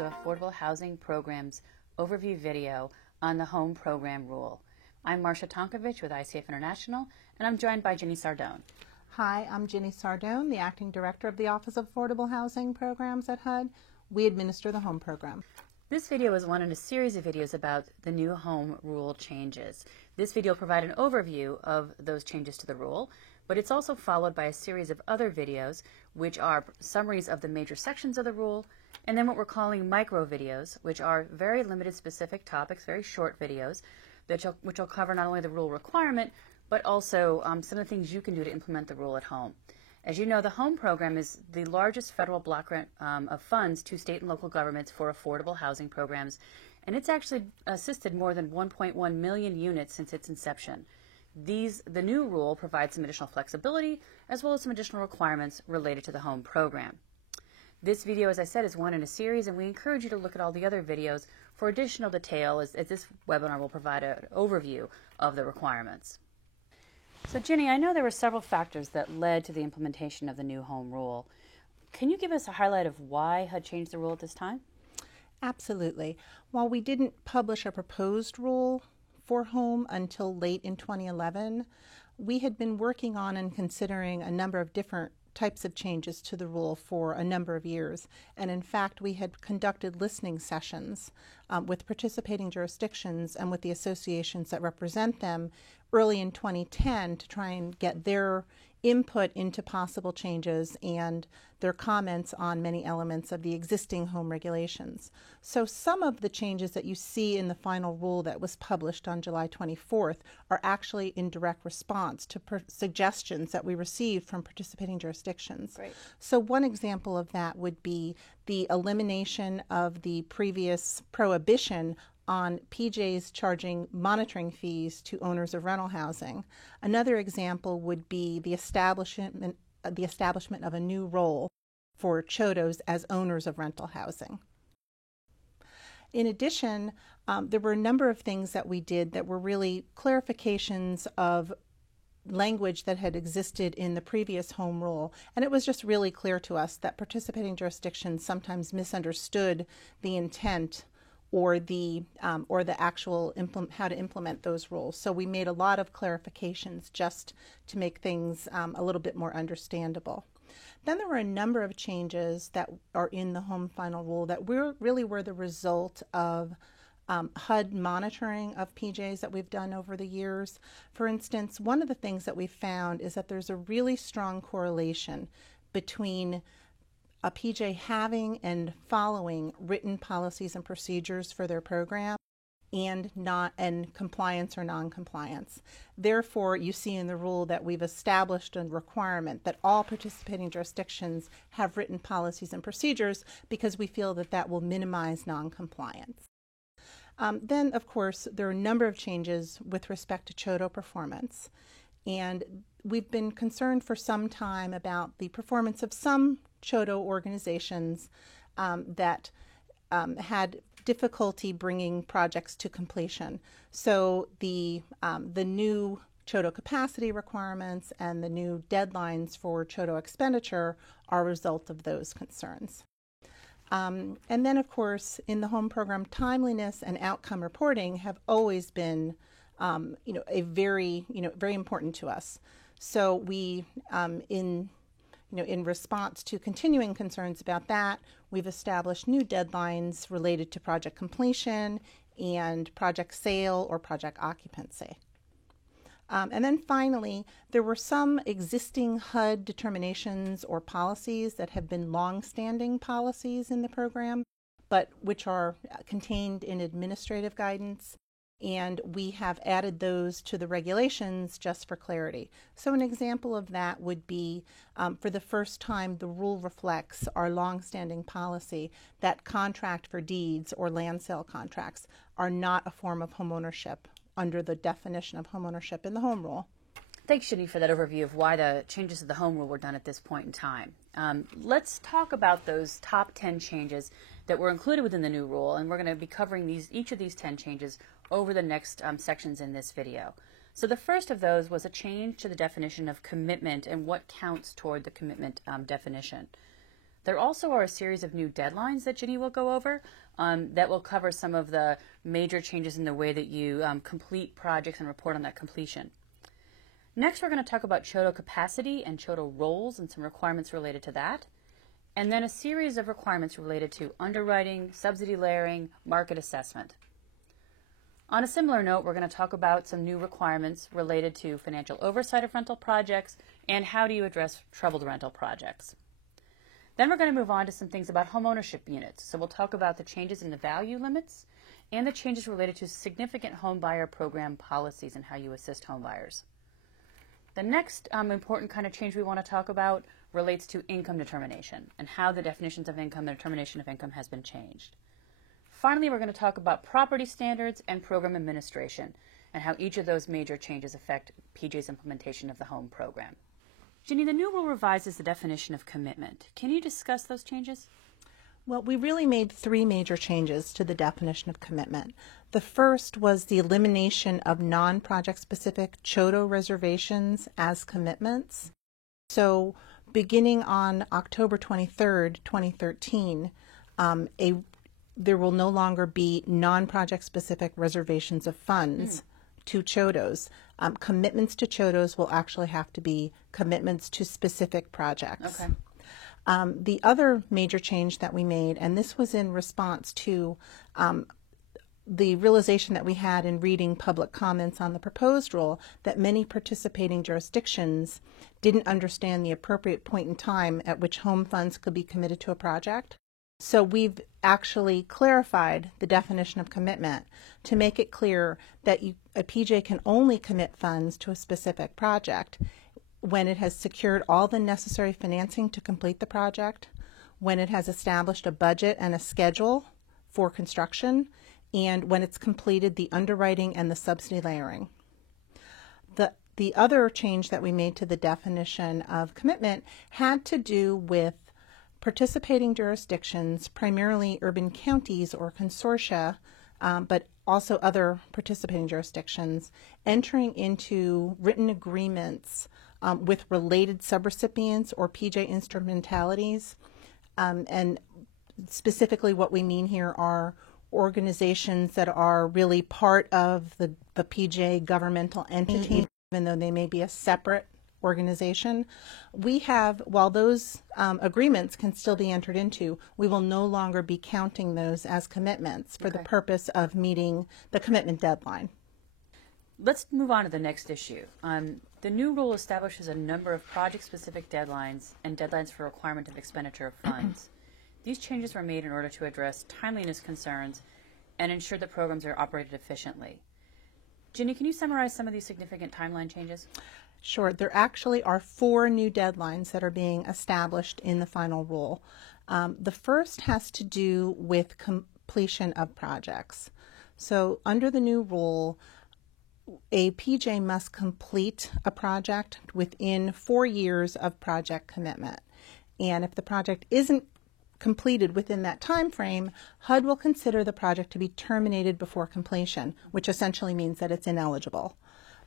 Office of Affordable Housing Programs overview video on the Home Program Rule. I'm Marcia Tonkovich with ICF International, and I'm joined by Ginny Sardone. Hi, I'm Ginny Sardone, the Acting Director of the Office of Affordable Housing Programs at HUD. We administer the Home Program. This video is one in a series of videos about the new home rule changes. This video will provide an overview of those changes to the rule, but it's also followed by a series of other videos which are summaries of the major sections of the rule, and then what we're calling micro videos, which are very limited specific topics, very short videos, which will cover not only the rule requirement, but also some of the things you can do to implement the rule at home. As you know, the HOME program is the largest federal block grant of funds to state and local governments for affordable housing programs, and it's actually assisted more than 1.1 million units since its inception. The new rule provides some additional flexibility as well as some additional requirements related to the HOME program. This video, as I said, is one in a series, and we encourage you to look at all the other videos for additional detail as this webinar will provide an overview of the requirements. So Ginny, I know there were several factors that led to the implementation of the new home rule. Can you give us a highlight of why HUD changed the rule at this time? Absolutely. While we didn't publish a proposed rule for home until late in 2011, we had been working on and considering a number of different types of changes to the rule for a number of years. And in fact, we had conducted listening sessions with participating jurisdictions and with the associations that represent them early in 2010 to try and get their input into possible changes and their comments on many elements of the existing home regulations. So some of the changes that you see in the final rule that was published on July 24th are actually in direct response to suggestions that we received from participating jurisdictions. Great. So one example of that would be the elimination of the previous prohibition on PJs charging monitoring fees to owners of rental housing. Another example would be the establishment of a new role for CHODOs as owners of rental housing. In addition, there were a number of things that we did that were really clarifications of language that had existed in the previous home rule, and it was just really clear to us that participating jurisdictions sometimes misunderstood the intent or the actual how to implement those rules. So we made a lot of clarifications just to make things a little bit more understandable. Then there were a number of changes that are in the home final rule that really were the result of HUD monitoring of PJs that we've done over the years. For instance, one of the things that we found is that there's a really strong correlation between a PJ having and following written policies and procedures for their program and compliance or non-compliance. Therefore, you see in the rule that we've established a requirement that all participating jurisdictions have written policies and procedures because we feel that that will minimize non-compliance. Then, of course, there are a number of changes with respect to CHODO performance. And we've been concerned for some time about the performance of some CHODO organizations that had difficulty bringing projects to completion. So the new CHODO capacity requirements and the new deadlines for CHODO expenditure are a result of those concerns. And then, of course, in the home program, timeliness and outcome reporting have always been very important to us. So we, in response to continuing concerns about that, we've established new deadlines related to project completion and project sale or project occupancy. And then finally, there were some existing HUD determinations or policies that have been long-standing policies in the program, but which are contained in administrative guidance. And we have added those to the regulations just for clarity. So an example of that would be, for the first time, the rule reflects our longstanding policy that contract for deeds or land sale contracts are not a form of homeownership under the definition of homeownership in the home rule. Thanks, Ginny, for that overview of why the changes to the home rule were done at this point in time. Let's talk about those top 10 changes that were included within the new rule, and we're going to be covering each of these 10 changes over the next sections in this video. So the first of those was a change to the definition of commitment and what counts toward the commitment definition. There also are a series of new deadlines that Ginny will go over that will cover some of the major changes in the way that you complete projects and report on that completion. Next, we're going to talk about CHOTO capacity and CHOTO roles and some requirements related to that. And then a series of requirements related to underwriting, subsidy layering, market assessment. On a similar note, we're going to talk about some new requirements related to financial oversight of rental projects and how do you address troubled rental projects. Then we're going to move on to some things about homeownership units. So we'll talk about the changes in the value limits and the changes related to significant home buyer program policies and how you assist home buyers. The next important kind of change we want to talk about relates to income determination and how the definitions of income and determination of income has been changed. Finally, we're going to talk about property standards and program administration and how each of those major changes affect PJ's implementation of the home program. Ginny, the new rule revises the definition of commitment. Can you discuss those changes? Well, we really made three major changes to the definition of commitment. The first was the elimination of non-project specific CHOTO reservations as commitments. So beginning on October 23rd, 2013, there will no longer be non-project specific reservations of funds to CHOTOs. Commitments to CHOTOs will actually have to be commitments to specific projects. Okay. The other major change that we made, and this was in response to the realization that we had in reading public comments on the proposed rule, that many participating jurisdictions didn't understand the appropriate point in time at which home funds could be committed to a project. So we've actually clarified the definition of commitment to make it clear that a PJ can only commit funds to a specific project when it has secured all the necessary financing to complete the project, when it has established a budget and a schedule for construction, and when it's completed the underwriting and the subsidy layering. The other change that we made to the definition of commitment had to do with participating jurisdictions, primarily urban counties or consortia, but also other participating jurisdictions, entering into written agreements with related subrecipients or PJ instrumentalities. And specifically what we mean here are organizations that are really part of the PJ governmental entity, even though they may be a separate organization. We have, while those agreements can still be entered into, we will no longer be counting those as commitments for the purpose of meeting the commitment deadline. Let's move on to the next issue. The new rule establishes a number of project-specific deadlines and deadlines for requirement of expenditure of funds. These changes were made in order to address timeliness concerns and ensure that programs are operated efficiently. Ginny, can you summarize some of these significant timeline changes? Sure. There actually are 4 new deadlines that are being established in the final rule. The first has to do with completion of projects. So under the new rule, a PJ must complete a project within 4 years of project commitment. And if the project isn't completed within that time frame, HUD will consider the project to be terminated before completion, which essentially means that it's ineligible.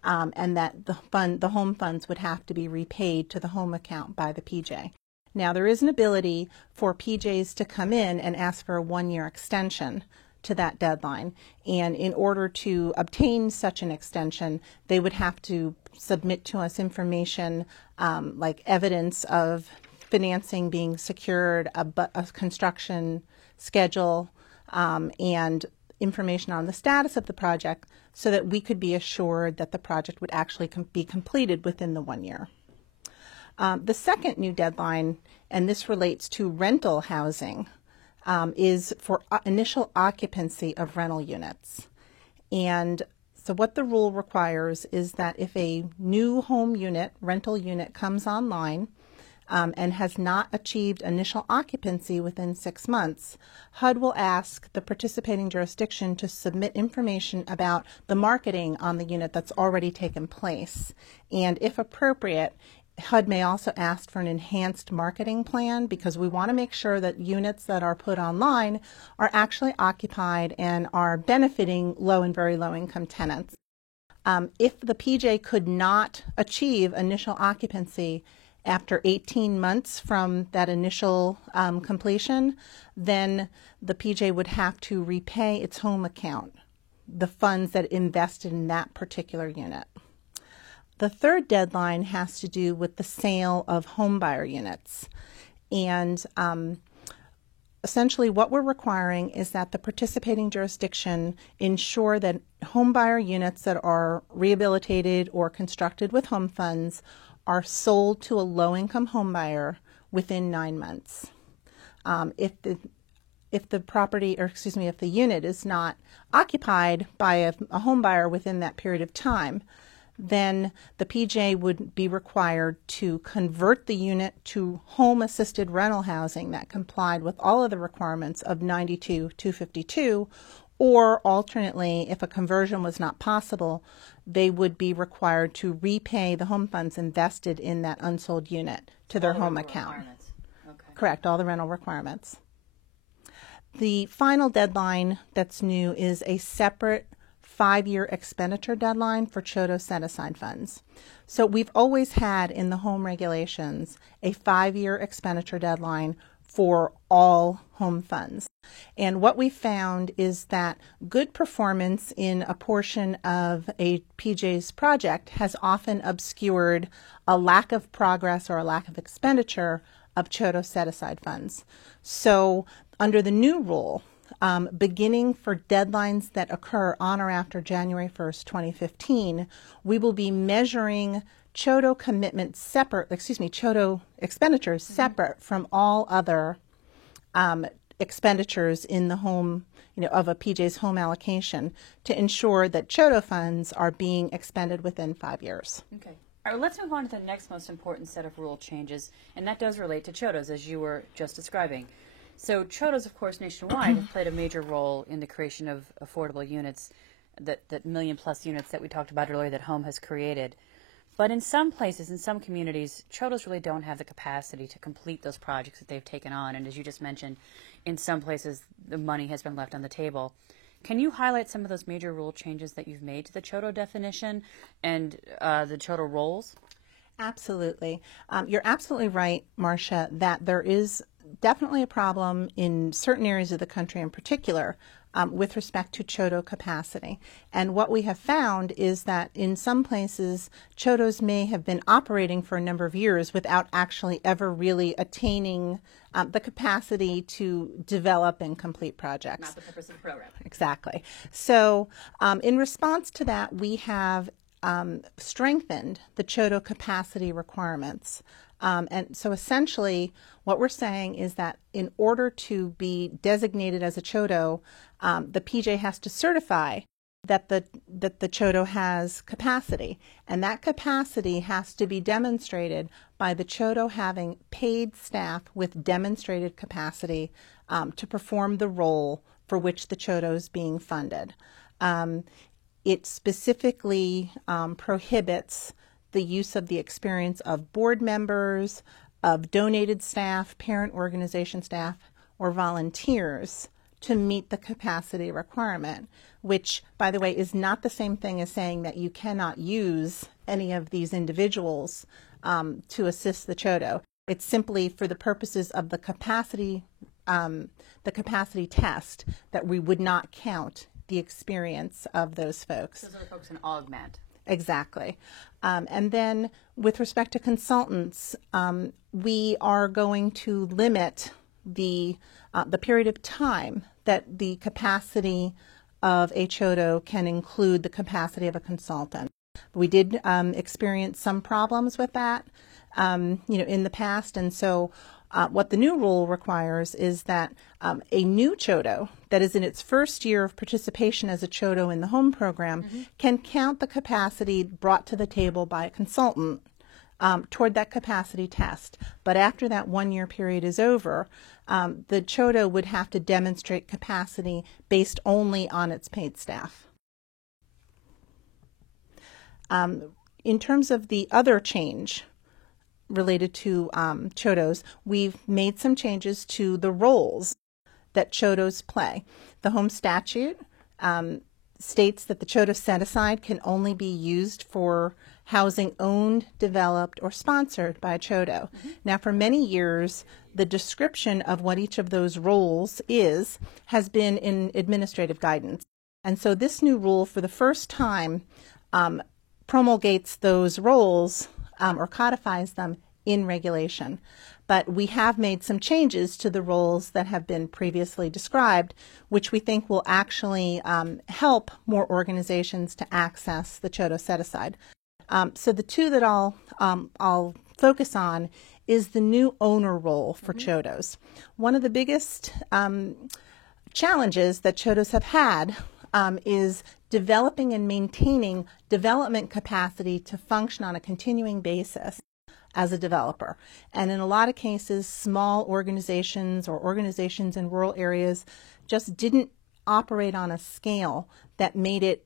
And that the home funds would have to be repaid to the home account by the PJ. Now, there is an ability for PJs to come in and ask for a 1-year extension to that deadline. And in order to obtain such an extension, they would have to submit to us information like evidence of financing being secured, a construction schedule, and information on the status of the project so that we could be assured that the project would actually be completed within the 1 year. The second new deadline, and this relates to rental housing, is for initial occupancy of rental units. And so what the rule requires is that if a new home unit, rental unit, comes online and has not achieved initial occupancy within 6 months, HUD will ask the participating jurisdiction to submit information about the marketing on the unit that's already taken place. And if appropriate, HUD may also ask for an enhanced marketing plan because we want to make sure that units that are put online are actually occupied and are benefiting low and very low income tenants. If the PJ could not achieve initial occupancy after 18 months from that initial completion, then the PJ would have to repay its home account, the funds that invested in that particular unit. The third deadline has to do with the sale of home buyer units. And essentially what we're requiring is that the participating jurisdiction ensure that home buyer units that are rehabilitated or constructed with home funds are sold to a low-income home buyer within 9 months. If the property, or excuse me, if the unit is not occupied by a home buyer within that period of time, then the PJ would be required to convert the unit to home-assisted rental housing that complied with all of the requirements of 92-252, or alternately, if a conversion was not possible, they would be required to repay the home funds invested in that unsold unit to their home account. Okay. Correct, all the rental requirements. The final deadline that's new is a separate 5-year expenditure deadline for CHODO set-aside funds. So we've always had in the home regulations a 5-year expenditure deadline for all home funds. And what we found is that good performance in a portion of a PJ's project has often obscured a lack of progress or a lack of expenditure of CHODO set-aside funds. So under the new rule, beginning for deadlines that occur on or after January 1st, 2015, we will be measuring CHODO commitments separate, CHODO expenditures separate from all other expenditures in the home, of a PJ's home allocation to ensure that CHODO funds are being expended within 5 years. Okay. All right, let's move on to the next most important set of rule changes, and that does relate to CHODOs, as you were just describing. So CHODOs, of course, nationwide have played a major role in the creation of affordable units, that million-plus units that we talked about earlier that Home has created. But in some places, in some communities, CHODOs really don't have the capacity to complete those projects that they've taken on. And as you just mentioned, in some places, the money has been left on the table. Can you highlight some of those major rule changes that you've made to the CHODO definition and the CHODO roles? Absolutely. You're absolutely right, Marcia, that there is definitely a problem in certain areas of the country in particular with respect to CHODO capacity. And what we have found is that in some places, CHODOs may have been operating for a number of years without actually ever really attaining the capacity to develop and complete projects. Not the purpose of the program. Exactly. So in response to that, we have strengthened the CHODO capacity requirements. And so essentially what we're saying is that in order to be designated as a CHODO, the PJ has to certify that the CHODO has capacity. And that capacity has to be demonstrated by the CHODO having paid staff with demonstrated capacity to perform the role for which the CHODO is being funded. It specifically prohibits the use of the experience of board members, of donated staff, parent organization staff, or volunteers to meet the capacity requirement, which, by the way, is not the same thing as saying that you cannot use any of these individuals to assist the CHODO. It's simply for the purposes of the capacity test that we would not count the experience of those folks. Those are folks in augment. Exactly. And then with respect to consultants, we are going to limit the period of time that the capacity of a CHODO can include the capacity of a consultant. We did experience some problems with that, in the past, and so what the new rule requires is that a new CHODO that is in its first year of participation as a CHODO in the home program can count the capacity brought to the table by a consultant toward that capacity test. But after that 1-year period is over, the CHODO would have to demonstrate capacity based only on its paid staff. In terms of the other change related to CHODOs, we've made some changes to the roles that CHODOs play. The home statute states that the CHODO set-aside can only be used for housing owned, developed, or sponsored by a CHODO. Now, for many years, the description of what each of those roles has been in administrative guidance. And so this new rule, for the first time, promulgates those roles or codifies them in regulation. But we have made some changes to the roles that have been previously described, which we think will actually help more organizations to access the CHODO set-aside. So the two that I'll focus on is the new owner role for CHODOs. One of the biggest challenges that CHODOs have had is developing and maintaining development capacity to function on a continuing basis as a developer. And in a lot of cases, small organizations or organizations in rural areas just didn't operate on a scale that made it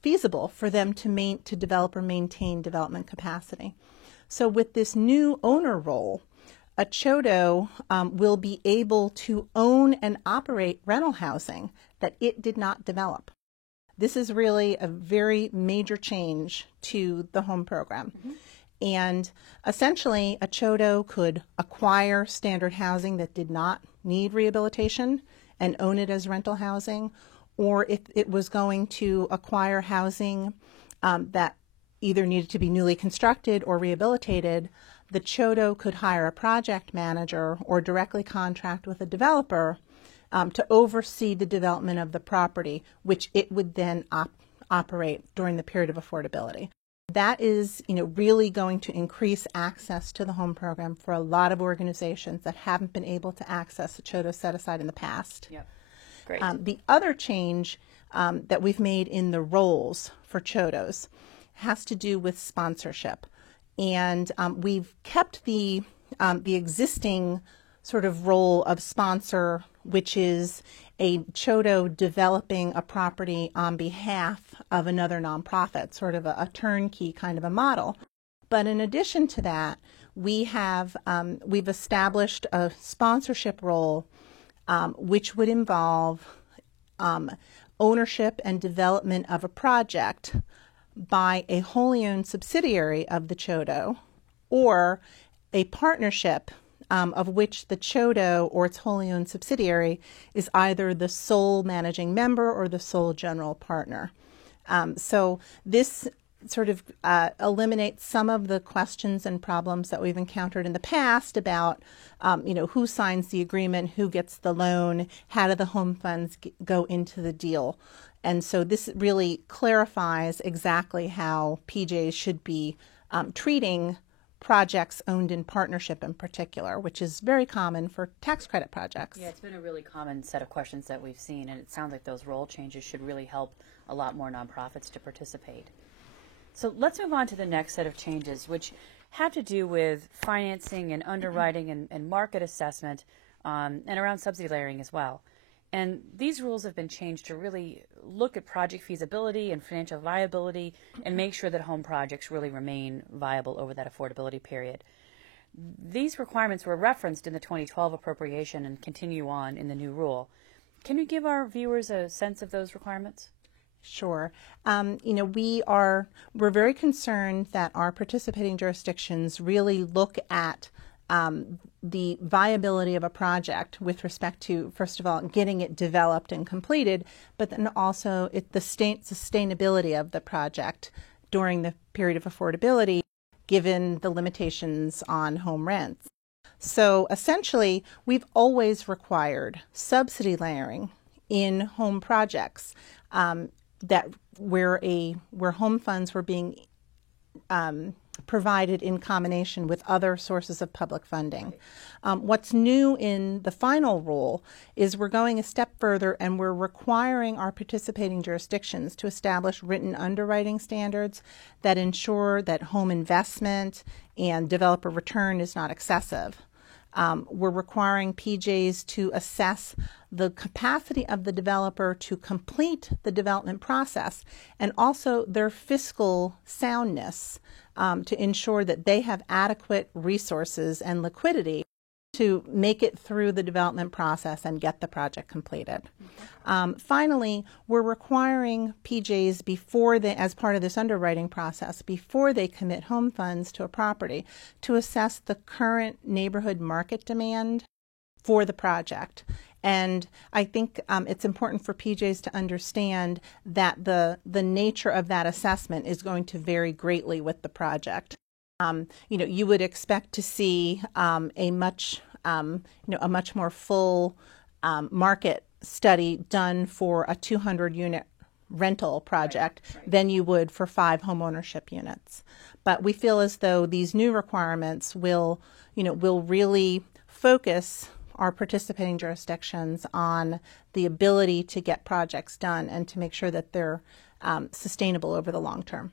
feasible for them to develop or maintain development capacity. So with this new owner role, a CHODO will be able to own and operate rental housing that it did not develop. This is really a very major change to the home program. And essentially, a CHODO could acquire standard housing that did not need rehabilitation and own it as rental housing, or if it was going to acquire housing that either needed to be newly constructed or rehabilitated, the CHODO could hire a project manager or directly contract with a developer to oversee the development of the property, which it would then operate during the period of affordability. That is, really going to increase access to the home program for a lot of organizations that haven't been able to access the CHODO set-aside in the past. Yep. Great. The other change that we've made in the roles for CHODOs has to do with sponsorship. And we've kept the existing sort of role of sponsor, which is a CHODO developing a property on behalf of another nonprofit, sort of a turnkey kind of a model. But in addition to that, we've established a sponsorship role, which would involve ownership and development of a project by a wholly owned subsidiary of the CHODO or a partnership of which the CHODO or its wholly owned subsidiary is either the sole managing member or the sole general partner. So this sort of eliminates some of the questions and problems that we've encountered in the past about, who signs the agreement, who gets the loan, how do the home funds go into the deal. And so this really clarifies exactly how PJs should be treating projects owned in partnership in particular, which is very common for tax credit projects. Yeah, it's been a really common set of questions that we've seen, and it sounds like those role changes should really help a lot more nonprofits to participate. So let's move on to the next set of changes, which have to do with financing and underwriting and market assessment and around subsidy layering as well. And these rules have been changed to really look at project feasibility and financial viability and make sure that home projects really remain viable over that affordability period. These requirements were referenced in the 2012 appropriation and continue on in the new rule. Can you give our viewers a sense of those requirements? Sure. We're very concerned that our participating jurisdictions really look at the viability of a project with respect to, first of all, getting it developed and completed, but then also the sustainability of the project during the period of affordability, given the limitations on home rents. So essentially, we've always required subsidy layering in home projects that where home funds were being provided in combination with other sources of public funding. What's new in the final rule is we're going a step further and we're requiring our participating jurisdictions to establish written underwriting standards that ensure that home investment and developer return is not excessive. We're requiring PJs to assess the capacity of the developer to complete the development process and also their fiscal soundness to ensure that they have adequate resources and liquidity to make it through the development process and get the project completed. Finally, we're requiring PJs before they, as part of this underwriting process, before they commit home funds to a property, to assess the current neighborhood market demand for the project. And I think it's important for PJs to understand that the nature of that assessment is going to vary greatly with the project. You would expect to see a much more full market study done for a 200-unit rental project than you would for 5 homeownership units. But we feel as though these new requirements will really focus our participating jurisdictions on the ability to get projects done and to make sure that they're sustainable over the long term.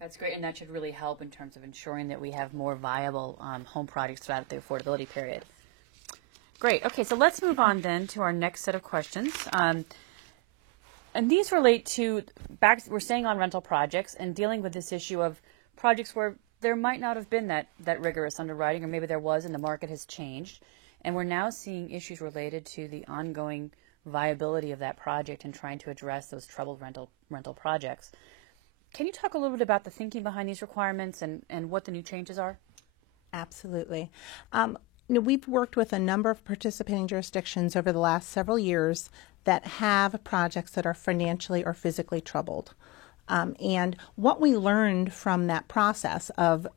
That's great, and that should really help in terms of ensuring that we have more viable home projects throughout the affordability period. Great. Okay, so let's move on then to our next set of questions. And these relate to, we're staying on rental projects and dealing with this issue of projects where there might not have been that rigorous underwriting, or maybe there was and the market has changed. And we're now seeing issues related to the ongoing viability of that project and trying to address those troubled rental projects. Can you talk a little bit about the thinking behind these requirements and what the new changes are? Absolutely. We've worked with a number of participating jurisdictions over the last several years that have projects that are financially or physically troubled. And what we learned from that process of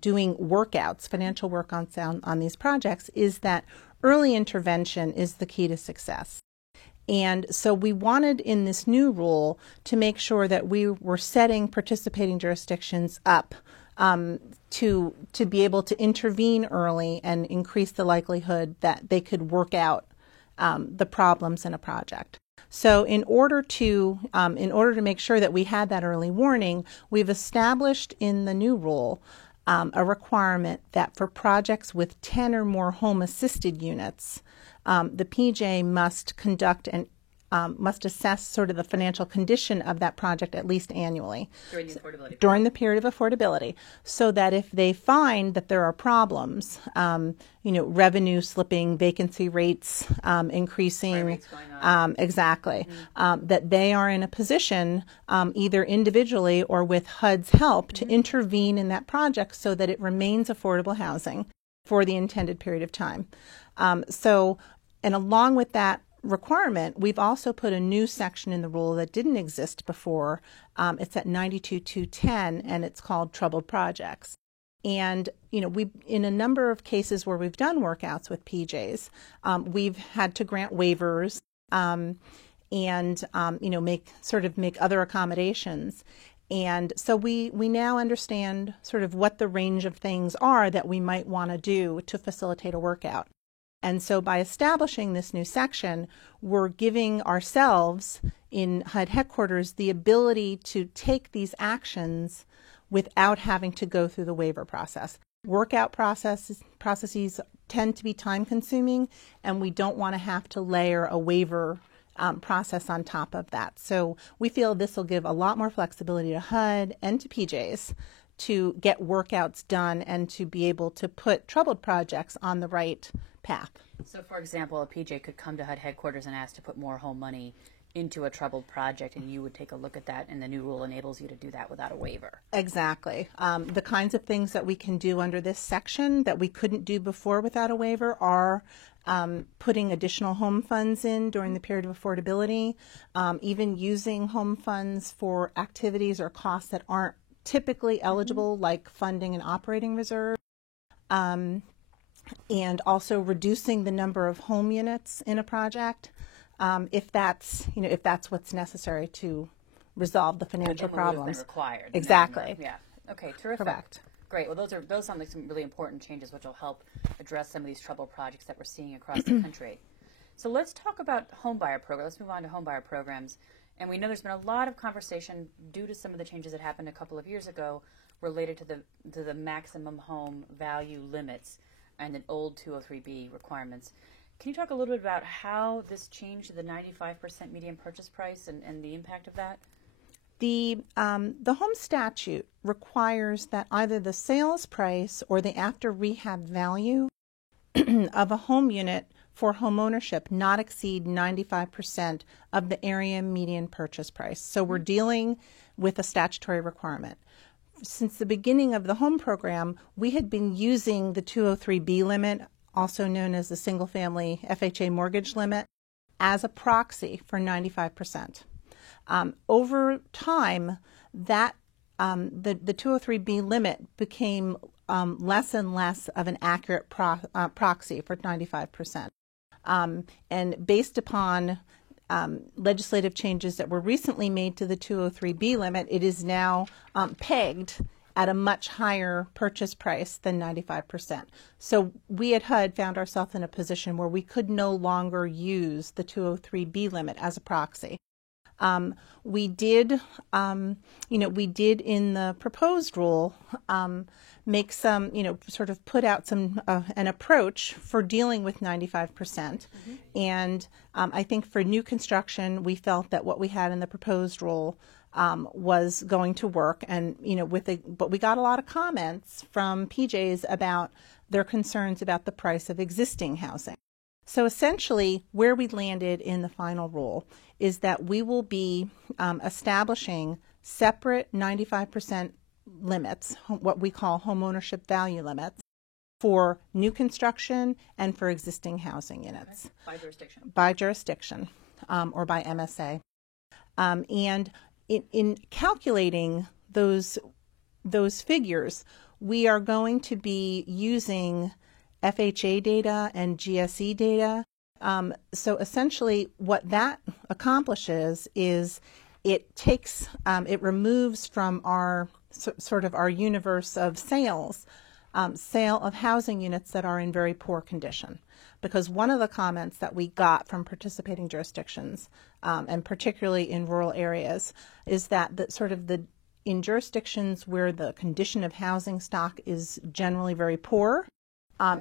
doing workouts, financial workouts on these projects, is that early intervention is the key to success. And so we wanted in this new rule to make sure that we were setting participating jurisdictions up to be able to intervene early and increase the likelihood that they could work out the problems in a project. So in order to make sure that we had that early warning, we've established in the new rule a requirement that for projects with 10 or more home-assisted units, the PJ must conduct and must assess sort of the financial condition of that project at least annually. During the affordability period. During the period of affordability, so that if they find that there are problems, revenue slipping, vacancy rates increasing, rates going on. Exactly, that they are in a position, either individually or with HUD's help, to intervene in that project so that it remains affordable housing for the intended period of time. And along with that requirement, we've also put a new section in the rule that didn't exist before. It's at 92.210, and it's called troubled projects. And we, in a number of cases where we've done workouts with PJs, we've had to grant waivers and make other accommodations. And so we now understand sort of what the range of things are that we might want to do to facilitate a workout. And so by establishing this new section, we're giving ourselves in HUD headquarters the ability to take these actions without having to go through the waiver process. Workout processes tend to be time consuming, and we don't want to have to layer a waiver process on top of that. So we feel this will give a lot more flexibility to HUD and to PJs to get workouts done and to be able to put troubled projects on the right path. So, for example, a PJ could come to HUD headquarters and ask to put more home money into a troubled project, and you would take a look at that, and the new rule enables you to do that without a waiver. Exactly. The kinds of things that we can do under this section that we couldn't do before without a waiver are putting additional home funds in during the period of affordability, even using home funds for activities or costs that aren't typically eligible, like funding and operating reserve, and also reducing the number of home units in a project, if that's what's necessary to resolve the financial problems. Required. Exactly. Yeah. Okay. Terrific. Correct. Great. Well, those sound like some really important changes, which will help address some of these troubled projects that we're seeing across the country. So let's talk about homebuyer programs. Let's move on to homebuyer programs. And we know there's been a lot of conversation due to some of the changes that happened a couple of years ago related to the maximum home value limits and the old 203B requirements. Can you talk a little bit about how this changed the 95% median purchase price and the impact of that? The home statute requires that either the sales price or the after rehab value of a home unit for homeownership not exceed 95% of the area median purchase price. So we're dealing with a statutory requirement. Since the beginning of the home program, we had been using the 203B limit, also known as the single family FHA mortgage limit, as a proxy for 95%. Over time, that the 203B limit became less and less of an accurate proxy for 95%. And based upon legislative changes that were recently made to the 203B limit, it is now pegged at a much higher purchase price than 95%. So we at HUD found ourselves in a position where we could no longer use the 203B limit as a proxy. We did in the proposed rule make some, sort of put out some an approach for dealing with 95%. And I think for new construction, we felt that what we had in the proposed rule was going to work. And but we got a lot of comments from PJs about their concerns about the price of existing housing. So essentially, where we landed in the final rule is that we will be establishing separate 95% limits, what we call homeownership value limits, for new construction and for existing housing units. Okay. By jurisdiction. By jurisdiction, or by MSA. And in calculating those figures, we are going to be using FHA data and GSE data. So essentially what that accomplishes is it removes from our sort of our universe of sale of housing units that are in very poor condition. Because one of the comments that we got from participating jurisdictions, and particularly in rural areas, is that in jurisdictions where the condition of housing stock is generally very poor,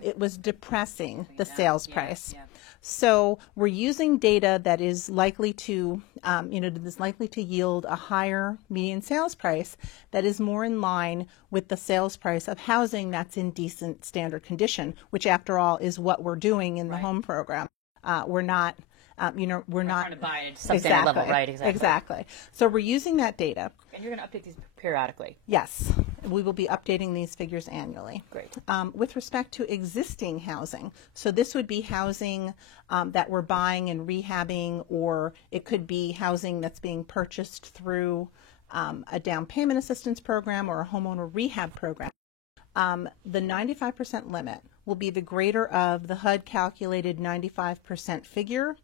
it was depressing the sales price. Yeah. So we're using data that is likely to, yield a higher median sales price that is more in line with the sales price of housing that's in decent standard condition, which after all is what we're doing in the home program. We're not trying to buy at substandard level, right? Exactly. So we're using that data. And you're going to update these periodically. Yes, we will be updating these figures annually. Great. With respect to existing housing, so this would be housing that we're buying and rehabbing, or it could be housing that's being purchased through a down payment assistance program or a homeowner rehab program. The 95% limit will be the greater of the HUD calculated 95% figure,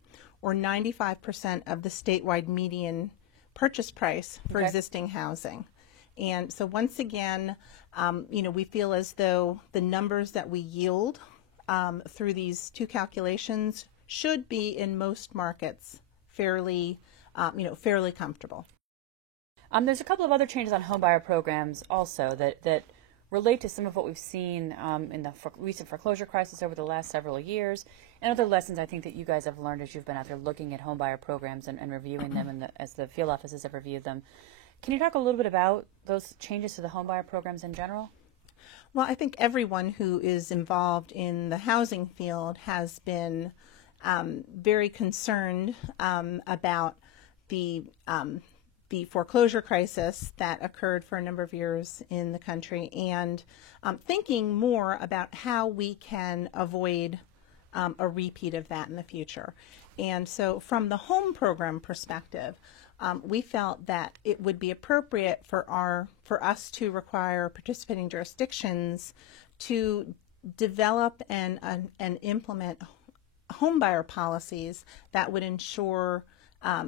or 95% of the statewide median purchase price for existing housing. And so once again, we feel as though the numbers that we yield through these two calculations should be in most markets fairly comfortable. There's a couple of other changes on homebuyer programs also that relate to some of what we've seen in the recent foreclosure crisis over the last several years, and other lessons I think that you guys have learned as you've been out there looking at homebuyer programs and reviewing them, and as the field offices have reviewed them. Can you talk a little bit about those changes to the homebuyer programs in general? Well, I think everyone who is involved in the housing field has been very concerned about the foreclosure crisis that occurred for a number of years in the country, and thinking more about how we can avoid a repeat of that in the future. And so from the home program perspective, we felt that it would be appropriate for us to require participating jurisdictions to develop and implement homebuyer policies that would ensure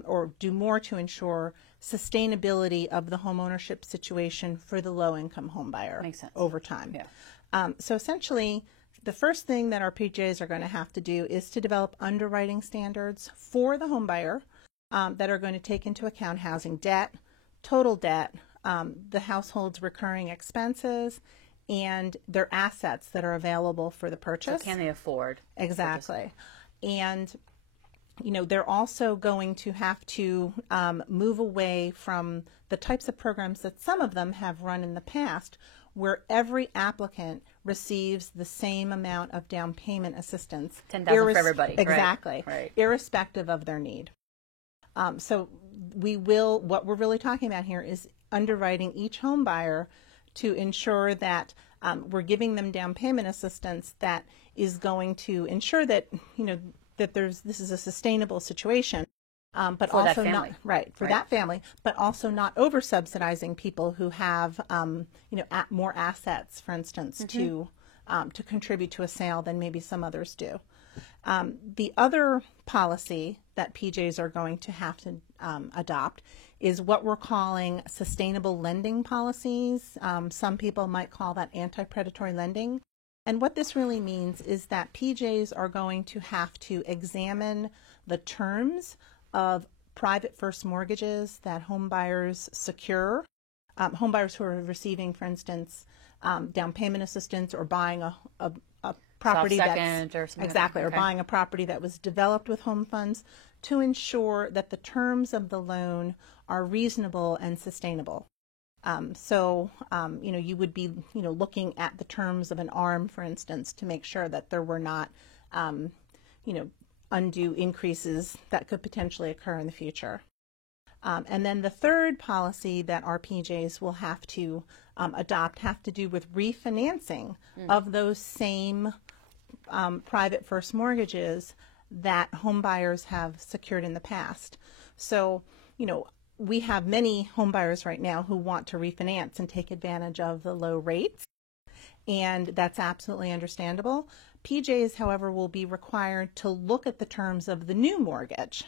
or do more to ensure sustainability of the homeownership situation for the low-income homebuyer over time. Yeah. So essentially, the first thing that our PJs are going to have to do is to develop underwriting standards for the homebuyer that are going to take into account housing debt, total debt, the household's recurring expenses, and their assets that are available for the purchase. So can they afford? Exactly. And they're also going to have to move away from the types of programs that some of them have run in the past, where every applicant receives the same amount of down payment assistance. 10,000 for everybody. Exactly. Right. Irrespective of their need. So what we're really talking about here is underwriting each home buyer to ensure that we're giving them down payment assistance that is going to ensure that, that this is a sustainable situation. But for also that not for that family, but also not over subsidizing people who have more assets, for instance, to contribute to a sale than maybe some others do. The other policy that PJs are going to have to adopt is what we're calling sustainable lending policies. Some people might call that anti-predatory lending. And what this really means is that PJs are going to have to examine the terms of private first mortgages that home buyers secure. Home buyers who are receiving, for instance, down payment assistance or buying a property or buying a property that was developed with home funds, to ensure that the terms of the loan are reasonable and sustainable. You would be, looking at the terms of an ARM, for instance, to make sure that there were not, undue increases that could potentially occur in the future. And then the third policy that our PJs will have to adopt have to do with refinancing of those same private first mortgages that home buyers have secured in the past. So, we have many home buyers right now who want to refinance and take advantage of the low rates, and that's absolutely understandable. PJs, however, will be required to look at the terms of the new mortgage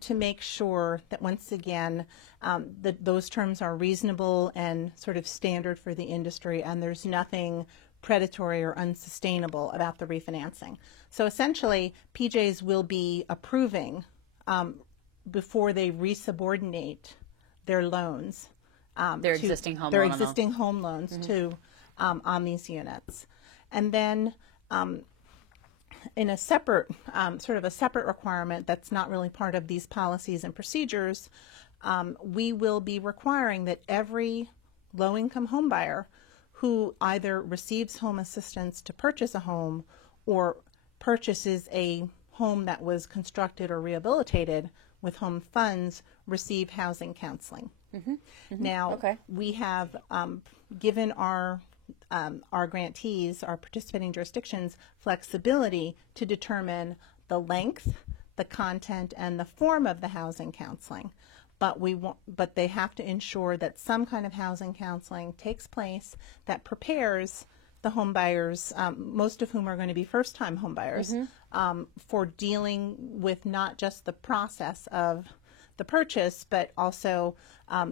to make sure that, once again, that those terms are reasonable and sort of standard for the industry, and there's nothing predatory or unsustainable about the refinancing. So essentially, PJs will be approving before they resubordinate their loans, their existing home loans to on these units. And then in a separate separate requirement that's not really part of these policies and procedures, we will be requiring that every low-income home buyer who either receives home assistance to purchase a home or purchases a home that was constructed or rehabilitated with home funds receive housing counseling. Now, we have given our grantees, our participating jurisdictions, flexibility to determine the length, the content, and the form of the housing counseling. But they have to ensure that some kind of housing counseling takes place that prepares the home buyers, most of whom are going to be first-time home buyers, for dealing with not just the process of the purchase, but also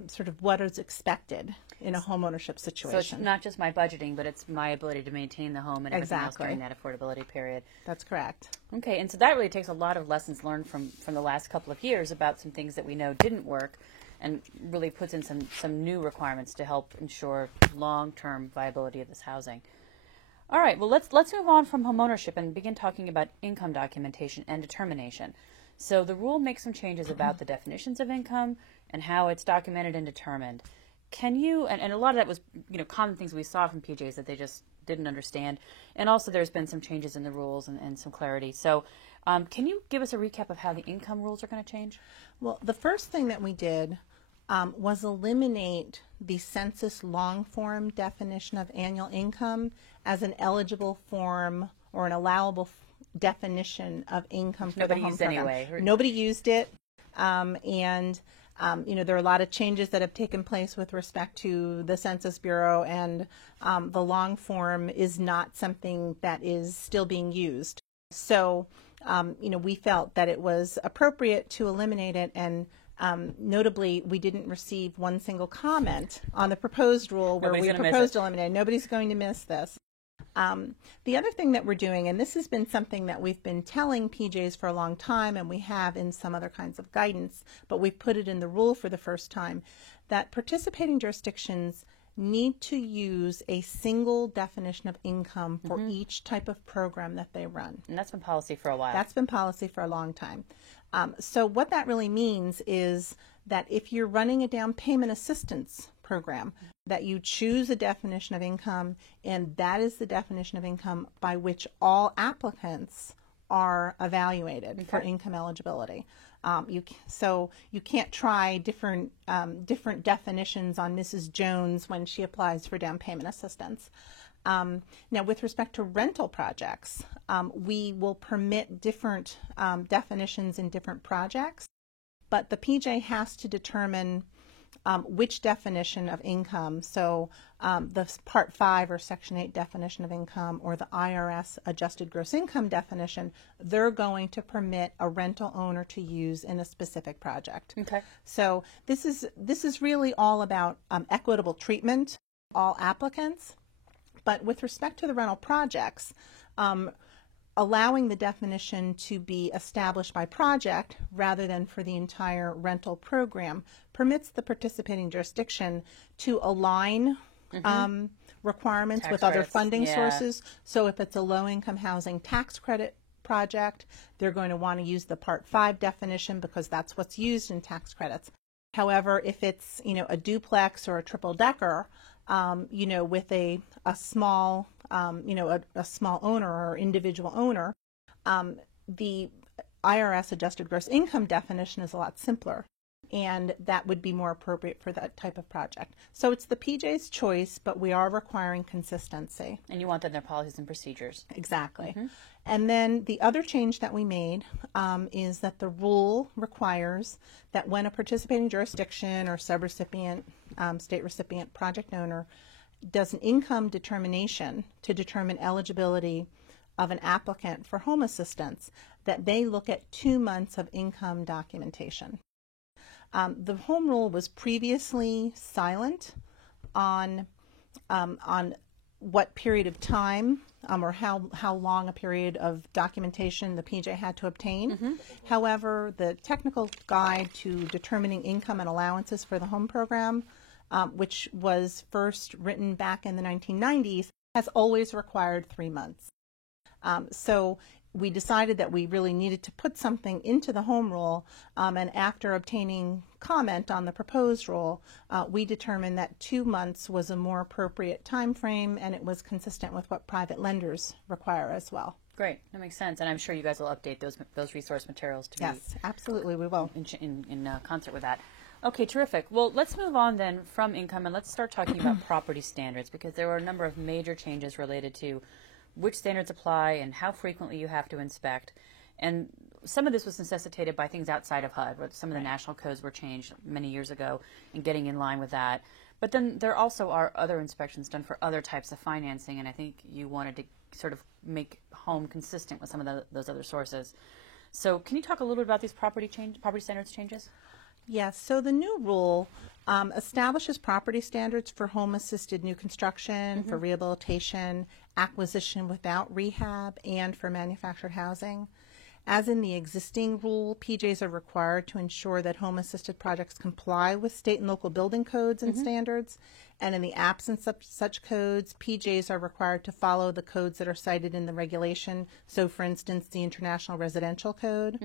sort of what is expected in a home ownership situation. So it's not just my budgeting, but it's my ability to maintain the home and everything else during that affordability period. That's correct. Okay, and so that really takes a lot of lessons learned from the last couple of years about some things that we know didn't work, and really puts in some new requirements to help ensure long-term viability of this housing. All right, well, let's move on from homeownership and begin talking about income documentation and determination. So the rule makes some changes about the definitions of income and how it's documented and determined. Can you, and a lot of that was, common things we saw from PJs that they just didn't understand. And also there's been some changes in the rules and some clarity. So can you give us a recap of how the income rules are going to change? Well, the first thing that we did was eliminate the census long form definition of annual income as an eligible form or an allowable definition of income for the home program. Anyway. Nobody used it, and there are a lot of changes that have taken place with respect to the Census Bureau, and the long form is not something that is still being used. So, we felt that it was appropriate to eliminate it, and notably, we didn't receive one single comment on the proposed rule where we proposed to eliminate. Nobody's going to miss this. The other thing that we're doing, and this has been something that we've been telling PJs for a long time, and we have in some other kinds of guidance, but we've put it in the rule for the first time, that participating jurisdictions need to use a single definition of income for each type of program that they run. And that's been policy for a while. That's been policy for a long time. So what that really means is that if you're running a down payment assistance program, that you choose a definition of income, and that is the definition of income by which all applicants are evaluated for income eligibility. So you can't try different definitions on Mrs. Jones when she applies for down payment assistance. Now, with respect to rental projects, we will permit different definitions in different projects, but the PJ has to determine which definition of income, so the Part 5 or Section 8 definition of income or the IRS adjusted gross income definition, they're going to permit a rental owner to use in a specific project. Okay. So this is really all about equitable treatment, all applicants. But with respect to the rental projects, allowing the definition to be established by project rather than for the entire rental program permits the participating jurisdiction to align requirements Tax with other credits, funding yeah. sources. So if it's a low-income housing tax credit project, they're going to want to use the Part 5 definition because that's what's used in tax credits. However, if it's a duplex or a triple decker, with a small a small owner or individual owner, the IRS adjusted gross income definition is a lot simpler, and that would be more appropriate for that type of project. So it's the PJ's choice, but we are requiring consistency. And you want that in their policies and procedures. Exactly. And then the other change that we made is that the rule requires that when a participating jurisdiction or subrecipient, state recipient, project owner does an income determination to determine eligibility of an applicant for home assistance, that they look at 2 months of income documentation. The home rule was previously silent on what period of time or how long a period of documentation the PJ had to obtain. However, the technical guide to determining income and allowances for the home program, which was first written back in the 1990s, has always required 3 months. So we decided that we really needed to put something into the home rule, and after obtaining comment on the proposed rule, we determined that 2 months was a more appropriate time frame, and it was consistent with what private lenders require as well. Great, that makes sense, and I'm sure you guys will update those resource materials to Yes, absolutely, we will. in concert with that. Okay, terrific. Well, let's move on then from income and let's start talking about property standards, because there were a number of major changes related to which standards apply and how frequently you have to inspect. And some of this was necessitated by things outside of HUD, where some of the national codes were changed many years ago and getting in line with that. But then there also are other inspections done for other types of financing, and I think you wanted to sort of make home consistent with some of those other sources. So can you talk a little bit about these property standards changes? Yes, so the new rule establishes property standards for home-assisted new construction, for rehabilitation, acquisition without rehab, and for manufactured housing. As in the existing rule, PJs are required to ensure that home-assisted projects comply with state and local building codes and standards, and in the absence of such codes, PJs are required to follow the codes that are cited in the regulation, so for instance, the International Residential Code.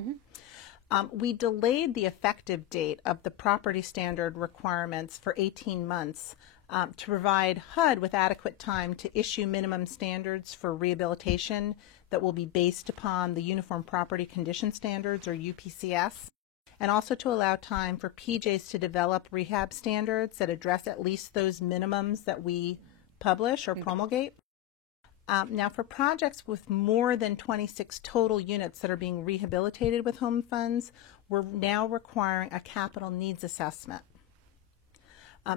We delayed the effective date of the property standard requirements for 18 months to provide HUD with adequate time to issue minimum standards for rehabilitation that will be based upon the Uniform Property Condition Standards, or UPCS, and also to allow time for PJs to develop rehab standards that address at least those minimums that we publish or promulgate. Now, for projects with more than 26 total units that are being rehabilitated with home funds, we're now requiring a capital needs assessment.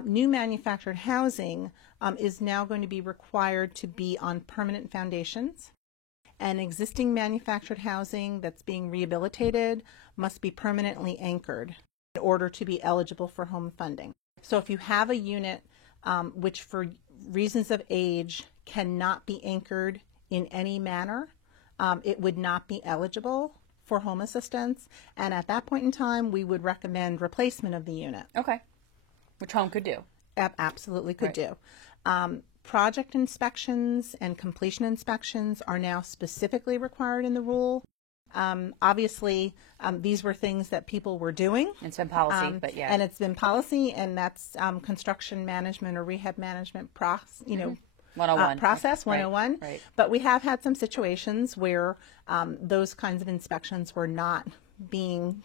New manufactured housing is now going to be required to be on permanent foundations, and existing manufactured housing that's being rehabilitated must be permanently anchored in order to be eligible for home funding. So if you have a unit which for reasons of age cannot be anchored in any manner, it would not be eligible for home assistance, and at that point in time we would recommend replacement of the unit. Okay, which home could do. Absolutely could do. Project inspections and completion inspections are now specifically required in the rule. Obviously, these were things that people were doing. It's been policy, but yeah. And it's been policy, and that's construction management or rehab management process, 101. Process 101. Right. But we have had some situations where those kinds of inspections were not being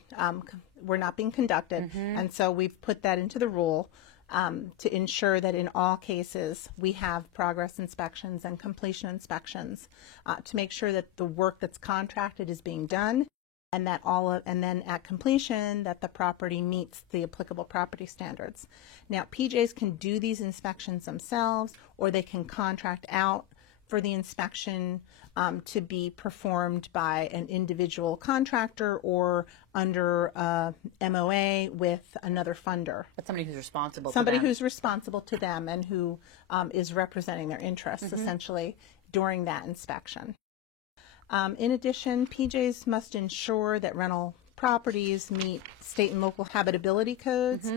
conducted, and so we've put that into the rule to ensure that in all cases we have progress inspections and completion inspections to make sure that the work that's contracted is being done, and that and then at completion that the property meets the applicable property standards. Now, PJs can do these inspections themselves, or they can contract out for the inspection to be performed by an individual contractor or under MOA with another funder. But somebody who's responsible Somebody to them. who's responsible to them and who is representing their interests essentially during that inspection. In addition, PJs must ensure that rental properties meet state and local habitability codes,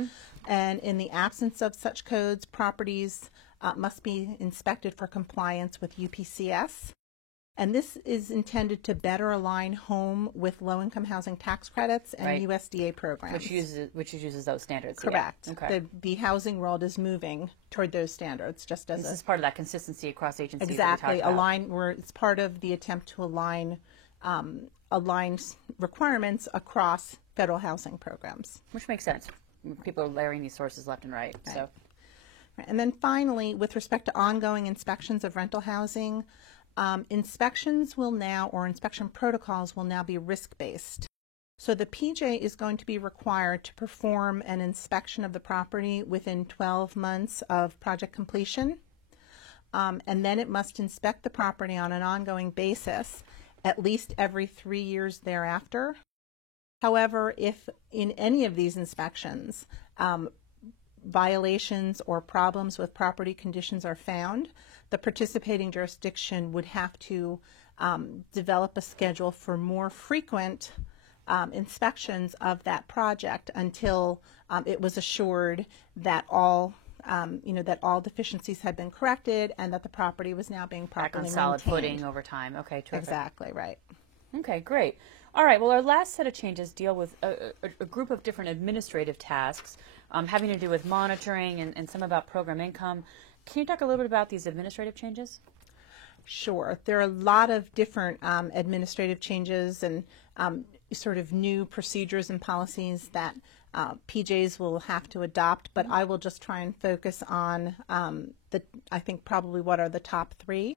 and in the absence of such codes, properties must be inspected for compliance with UPCS. And this is intended to better align home with low-income housing tax credits and USDA programs. Which uses those standards. Correct. Yeah. Okay. The housing world is moving toward those standards, just as This is part of that consistency across agencies. exactly that we talked about. it's part of the attempt to align requirements across federal housing programs. Which makes sense. People are layering these sources left and right. So. And then finally, with respect to ongoing inspections of rental housing, inspections will now, or inspection protocols will now be risk-based. So the PJ is going to be required to perform an inspection of the property within 12 months of project completion. And then it must inspect the property on an ongoing basis at least every 3 years thereafter. However, if in any of these inspections, violations or problems with property conditions are found, the participating jurisdiction would have to develop a schedule for more frequent inspections of that project until it was assured that all deficiencies had been corrected and that the property was now being properly Back on solid maintained. footing over time. Okay, terrific. Exactly, right. Okay, great. All right, well, our last set of changes deal with a group of different administrative tasks having to do with monitoring and some about program income. Can you talk a little bit about these administrative changes? Sure. There are a lot of different administrative changes and sort of new procedures and policies that PJs will have to adopt, but I will just try and focus on I think probably what are the top three.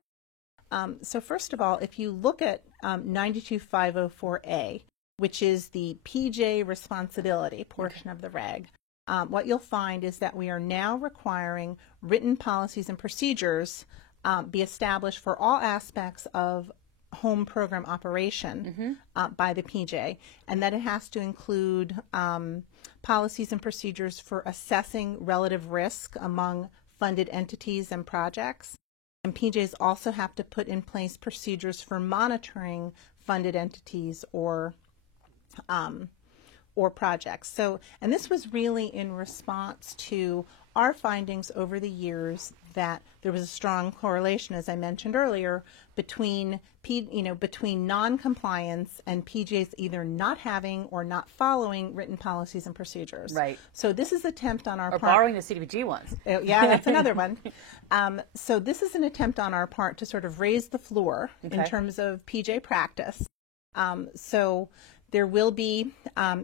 So first of all, if you look at 92504A, which is the PJ responsibility portion of the reg, what you'll find is that we are now requiring written policies and procedures be established for all aspects of home program operation by the PJ, and that it has to include policies and procedures for assessing relative risk among funded entities and projects. And PJs also have to put in place procedures for monitoring funded entities or projects. So, and this was really in response to our findings over the years that there was a strong correlation, as I mentioned earlier, between non-compliance and PJs either not having or not following written policies and procedures. Right. So this is an attempt on our part. Or borrowing the CDBG ones. Yeah, that's another one. So this is an attempt on our part to sort of raise the floor in terms of PJ practice. So there will be,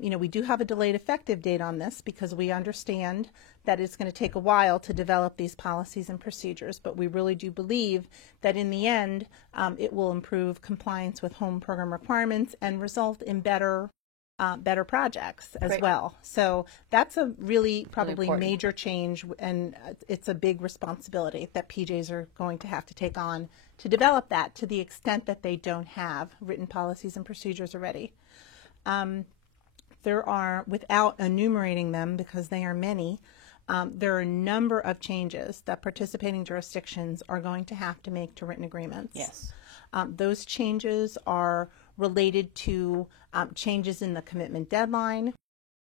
we do have a delayed effective date on this because we understand that it's going to take a while to develop these policies and procedures, but we really do believe that in the end, it will improve compliance with home program requirements and result in better projects as well. So that's a really probably major change, and it's a big responsibility that PJs are going to have to take on to develop that to the extent that they don't have written policies and procedures already. There are, without enumerating them because they are many, there are a number of changes that participating jurisdictions are going to have to make to written agreements. Yes. Those changes are related to changes in the commitment deadline.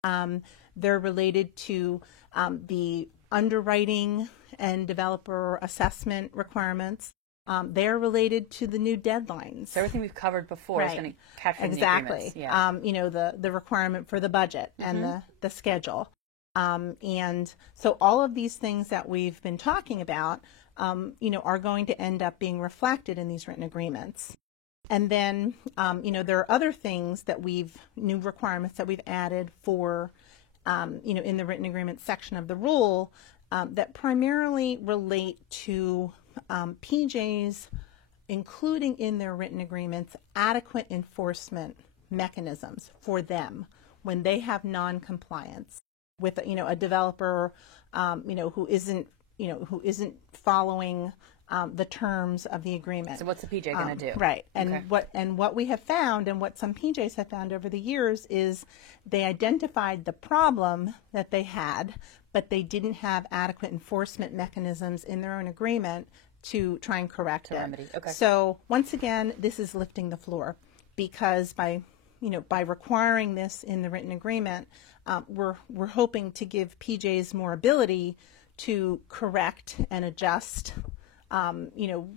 They're related to the underwriting and developer assessment requirements. They're related to the new deadlines. So everything we've covered before is Right. going to capture Exactly. the agreements. Yeah. You know, the requirement for the budget and the schedule. And so all of these things that we've been talking about, you know, are going to end up being reflected in these written agreements. And then, you know, there are other things that new requirements that we've added for, you know, in the written agreement section of the rule that primarily relate to PJs including in their written agreements adequate enforcement mechanisms for them when they have non-compliance with, you know, a developer, you know, who isn't following the terms of the agreement. So what's the PJ going to do? Right. And Okay. what we have found, and what some PJs have found over the years, is they identified the problem that they had, but they didn't have adequate enforcement mechanisms in their own agreement to try and correct it. Remedy. Okay. So once again, this is lifting the floor, because by requiring this in the written agreement, we're hoping to give PJs more ability to correct and adjust, you know,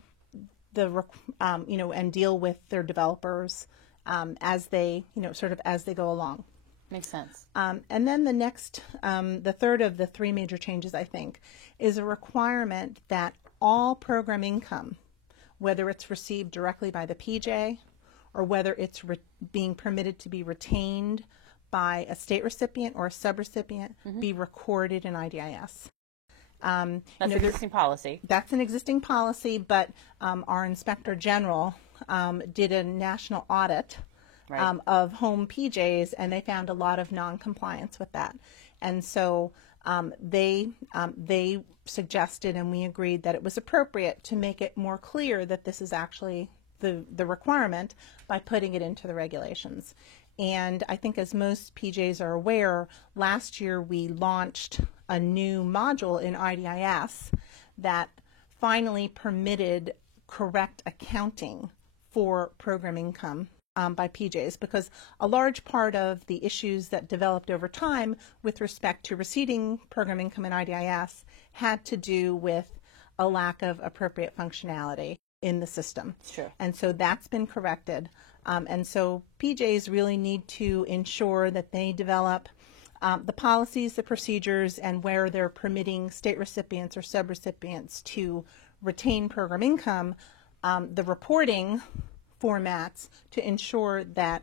and deal with their developers as they, you know, sort of as they go along. Makes sense. And then the next, the third of the three major changes, I think, is a requirement that all program income, whether it's received directly by the PJ or whether it's being permitted to be retained by a state recipient or a subrecipient, be recorded in IDIS. That's an existing policy. That's an existing policy, but our Inspector General did a national audit of home PJs, and they found a lot of non-compliance with that. And so they suggested, and we agreed, that it was appropriate to make it more clear that this is actually the requirement by putting it into the regulations. And I think, as most PJs are aware, last year we launched a new module in IDIS that finally permitted correct accounting for program income by PJs, because a large part of the issues that developed over time with respect to receiving program income in IDIS had to do with a lack of appropriate functionality in the system. Sure. And so that's been corrected. And so PJs really need to ensure that they develop the policies, the procedures, and where they're permitting state recipients or subrecipients to retain program income, the reporting formats to ensure that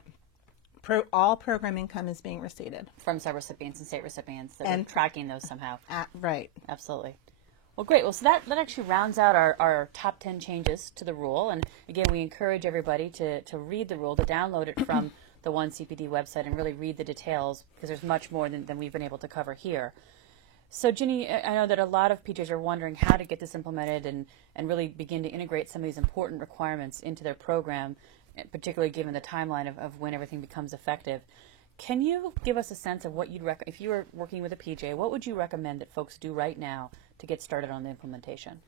all program income is being received. From subrecipients and state recipients, that we're tracking those somehow. Right. Absolutely. Well, great. Well, so that actually rounds out our top 10 changes to the rule. And again, we encourage everybody to read the rule, to download it from the One CPD website and really read the details, because there's much more than we've been able to cover here. So, Ginny, I know that a lot of PJs are wondering how to get this implemented and really begin to integrate some of these important requirements into their program, particularly given the timeline of when everything becomes effective. Can you give us a sense of what you'd recommend, if you were working with a PJ, what would you recommend that folks do right now to get started on the implementation?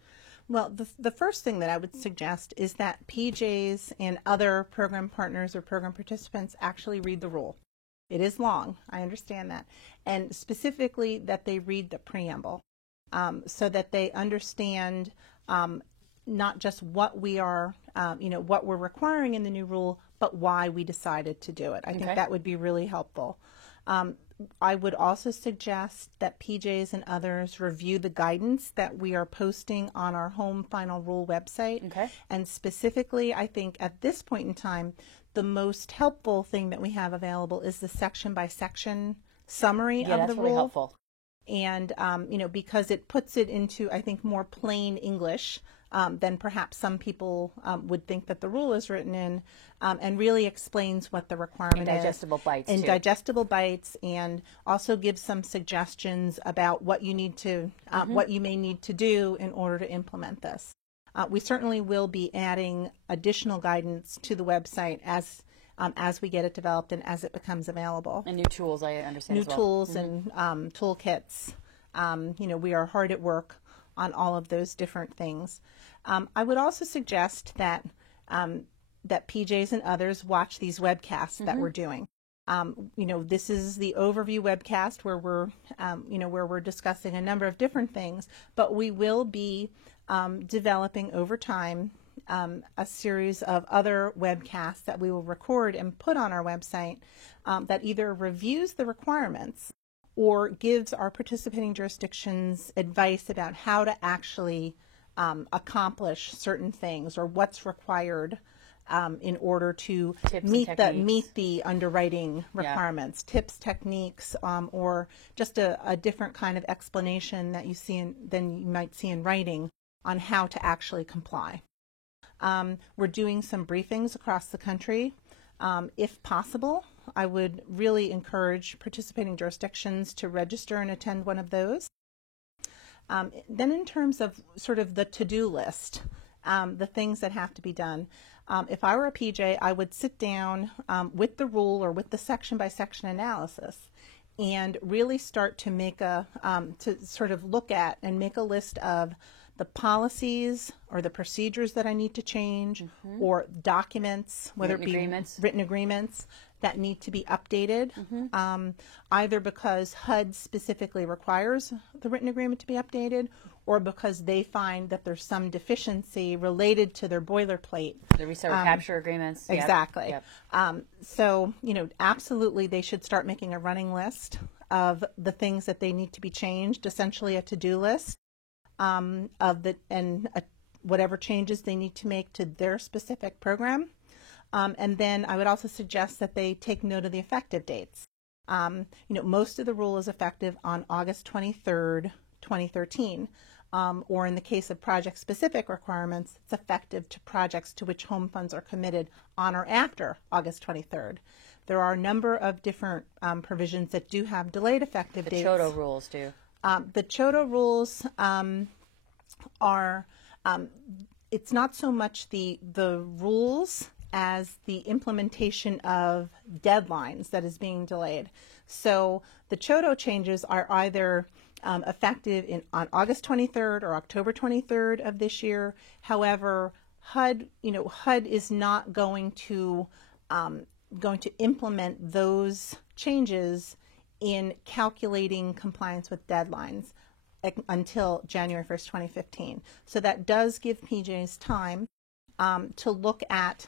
Well, the first thing that I would suggest is that PJs and other program partners or program participants actually read the rule. It is long, I understand that. And specifically that they read the preamble so that they understand not just what we are, what we're requiring in the new rule, but why we decided to do it. I think that would be really helpful. I would also suggest that PJs and others review the guidance that we are posting on our Home Final Rule website. Okay. And specifically, I think at this point in time, the most helpful thing that we have available is the section by section summary of the rule. Yeah, that's really helpful. And, because it puts it into, I think, more plain English than perhaps some people would think that the rule is written in, and really explains what the requirement is. Digestible bites, In too. digestible bites, and also gives some suggestions about what you need to, what you may need to do in order to implement this. We certainly will be adding additional guidance to the website as we get it developed and as it becomes available. And new tools, I understand, New as well. tools and toolkits. We are hard at work on all of those different things. I would also suggest that that PJs and others watch these webcasts that we're doing. This is the overview webcast where we're discussing a number of different things, but we will be developing over time a series of other webcasts that we will record and put on our website that either reviews the requirements or gives our participating jurisdictions advice about how to actually accomplish certain things or what's required in order to meet the underwriting requirements, tips, techniques, or just a different kind of explanation that you see than you might see in writing on how to actually comply. We're doing some briefings across the country. If possible, I would really encourage participating jurisdictions to register and attend one of those. Then in terms of sort of the to-do list, the things that have to be done, if I were a PJ, I would sit down with the rule or with the section-by-section analysis and really start to make to sort of look at and make a list of the policies or the procedures that I need to change, or documents, whether it be written agreements that need to be updated, either because HUD specifically requires the written agreement to be updated, or because they find that there's some deficiency related to their boilerplate. The reset recapture agreements. Exactly. Yep. So, absolutely they should start making a running list of the things that they need to be changed, essentially a to-do list. Whatever changes they need to make to their specific program. And then I would also suggest that they take note of the effective dates. Most of the rule is effective on August 23rd, 2013. Or in the case of project-specific requirements, it's effective to projects to which home funds are committed on or after August 23rd. There are a number of different provisions that do have delayed effective dates. The CHOTO rules do. The CHOTO rules are, it's not so much the rules as the implementation of deadlines that is being delayed. So the CHOTO changes are either effective on August 23rd or October 23rd of this year. However, HUD is not going to implement those changes in calculating compliance with deadlines until January 1st, 2015. So that does give PJs time to look at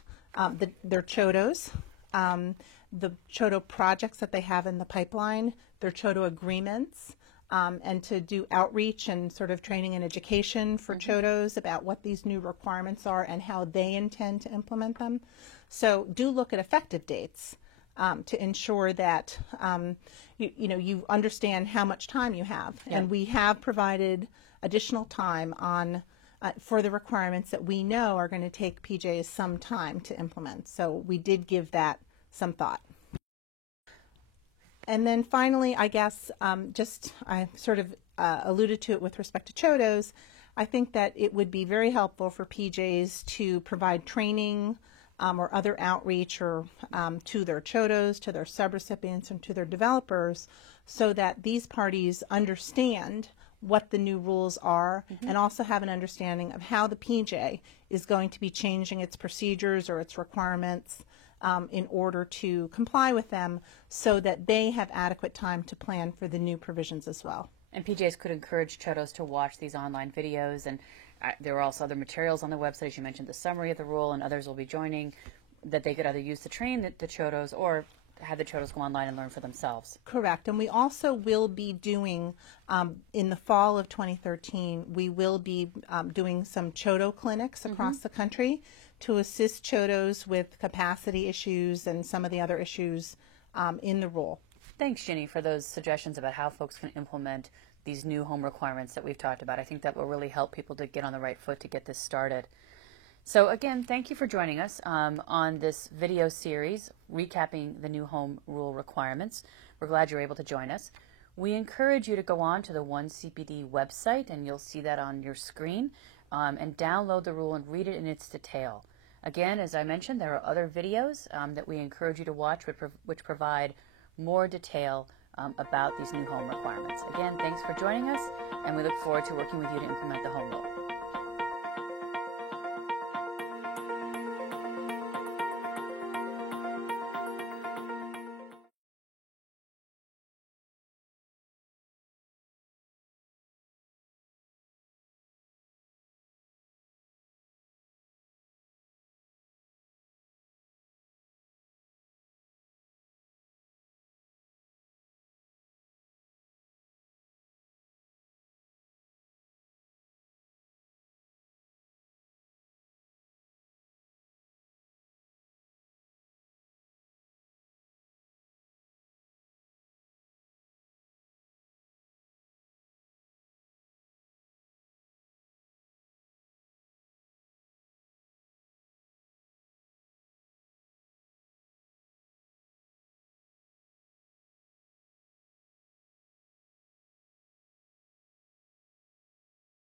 their CHOTOs, the CHOTO projects that they have in the pipeline, their CHOTO agreements, and to do outreach and sort of training and education for CHOTOs about what these new requirements are and how they intend to implement them. So do look at effective dates. To ensure that you understand how much time you have, and we have provided additional time on for the requirements that we know are going to take PJs some time to implement. So we did give that some thought. And then finally, I guess I sort of alluded to it with respect to CHOTOs. I think that it would be very helpful for PJs to provide training or other outreach or to their CHOTOs, to their subrecipients, and to their developers, so that these parties understand what the new rules are and also have an understanding of how the PJ is going to be changing its procedures or its requirements in order to comply with them, so that they have adequate time to plan for the new provisions as well. And PJs could encourage CHOTOs to watch these online videos, and there are also other materials on the website, as you mentioned, the summary of the rule, and others will be joining that they could either use to train the CHOTOs or have the CHOTOs go online and learn for themselves. Correct. And we also will be doing, in the fall of 2013, we will be doing some CHOTO clinics across the country to assist CHOTOs with capacity issues and some of the other issues in the rule. Thanks, Ginny, for those suggestions about how folks can implement these new home requirements that we've talked about. I think that will really help people to get on the right foot to get this started. So again, thank you for joining us on this video series recapping the new home rule requirements. We're glad you're able to join us. We encourage you to go on to the 1CPD website, and you'll see that on your screen, and download the rule and read it in its detail. Again, as I mentioned, there are other videos that we encourage you to watch which provide more detail about these new home requirements. Again, thanks for joining us, and we look forward to working with you to implement the home rule.